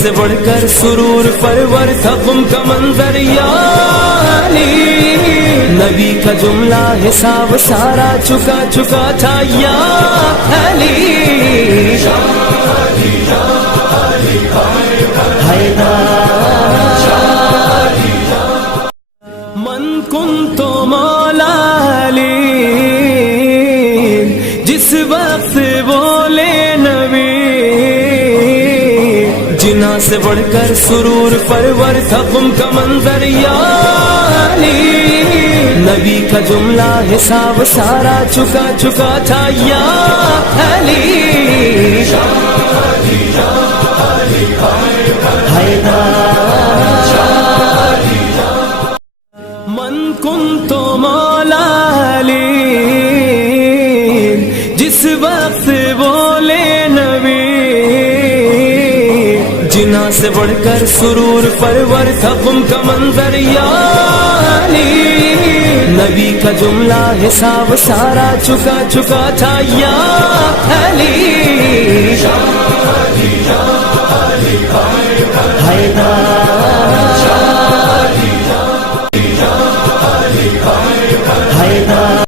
سے بڑھ کر سرور پرور تھا غم کا منظر یا علی، نبی کا جملہ حساب سارا چکا چکا تھا یا علی، من کنت مولا علی، جس وقت بولے نبی، جنا سے بڑھ کر سرور پرور تھا غم کا منظر یا علی، نبی کا جملہ حساب سارا چکا چکا تھا یا علی، من کنت مولا علی، جس وقت بولے نبی، جنا سے بڑھ کر سرور پرور تھا غم کا منظر یا علی، نبی کا جملہ حساب سارا چکا چکا تھا یا علی، حیدر